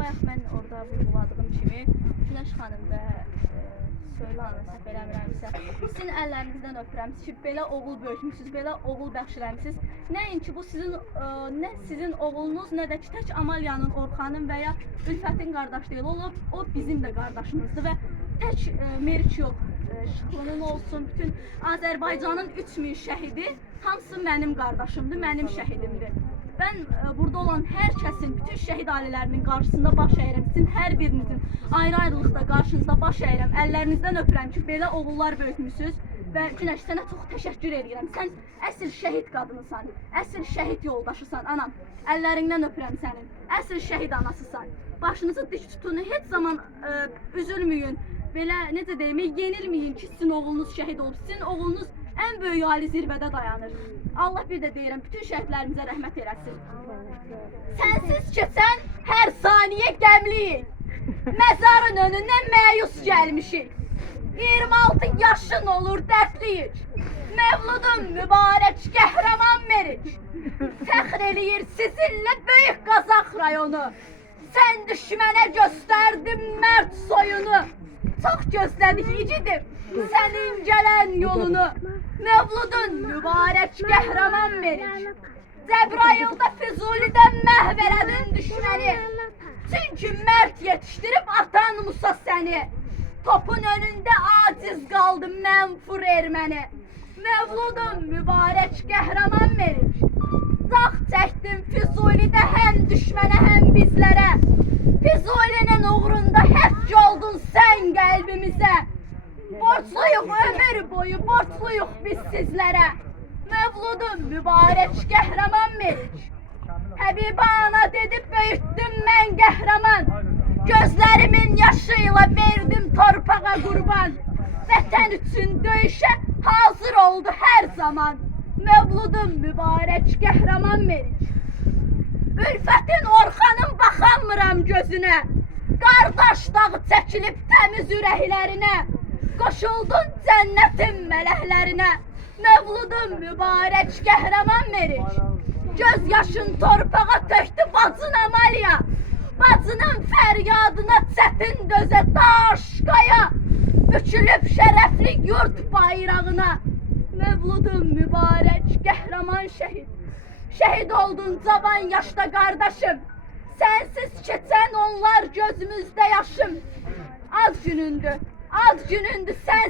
bayaq mən orada vurğuladığım kimi Günəş xanım və Söylə hanım səhv eləmirəmsə, sizin əllərinizdən öpürəm ki, belə oğul böyütmüsünüz, belə oğul bəxş eləmisiniz. Nəinki bu sizin e, nə sizin oğlunuz, nə də ki tək Amaliyanın, Orxanın və ya Ülfətin qardaşlığı o, o bizim də qardaşımızdır və tək e, Meriç yox, e, Şıxlının olsun, bütün Azərbaycanın 3000 şəhidi hamısı mənim qardaşımdır, mənim şəhidimdir. Ben e, burada olan hər kəsin, bütün şəhid ailələrinin qarşısında baş əyirəm. Sizin hər birinizin ayrı-ayrılıqda qarşınızda baş əyirəm. Əllərinizdən öpürəm ki, belə oğullar böyütmüsünüz və Günəş sənə çox təşəkkür edirəm. Sən əsl şəhid qadınısan, əsl şəhid yoldaşısan, anam. Əllərindən öpürəm sənin. Əsl şəhid anasısan. Başınızı dik tutun, heç zaman e, üzülməyin. Belə necə deyim, yenilməyin ki, sizin oğlunuz şəhid olub. Sizin oğlunuz ən böyük ali zirvədə dayanır. Allah bir də deyirəm, bütün şəhidlərimizə rəhmət eləsin. Sənsiz keçən hər saniyə qəmliyik. Məzarın önündən məyus gəlmişik. 26 yaşın olur dərdliyik. Mevludun mübarək qəhrəman Meriç. Fəxr eləyir sizinlə böyük Qazax rayonu. Sən düşmənə göstərdin mərd soyunu. Çox gözlədik igidim sənin gələn yolunu. Mevludun mübarək qəhrəman Meriç. Cəbrayılda Füzulidən məhv elədin düşməni. Çünki mərd yetişdirib atan Musa səni. Topun önündə aciz qaldı mənfur erməni. Mevludun mübarək qəhrəman Meriç. Dağ çəkdin Füzulidə həm düşmənə həm bizlərə. Füzulinin uğrunda həcc oldun sən qəlbimizə. Borçluyuq ömür boyu, borçluyuq biz sizlərə. Mevludun mübarək qəhrəman Meriç. Həbibə ana dedib böyütdüm mən qəhrəman. Gözlərimin yaşıyla verdim torpağa qurban. Vətən üçün döyüşə hazır oldu hər zaman. Mevludun mübarək qəhrəman Meriç. Ülfətin Orxanın baxamıram gözünə. Qardaş dağı çəkilib təmiz ürəklərinə. Qoşuldun cənnətin mələklərinə. Mevludun mübarək qəhrəman Meriç. Göz yaşın torpağa tökdü bacın Amaliya. Bacının fəryadına çətin dözə daş qaya. Bükülüb şərəfli yurt bayrağına. Mevludun mübarək qəhrəman şəhid. Şəhid oldun cavan yaşda qardaşım. Sənsiz keçən onlar gözümüzdə yaşım. Az günündür, az günündür sən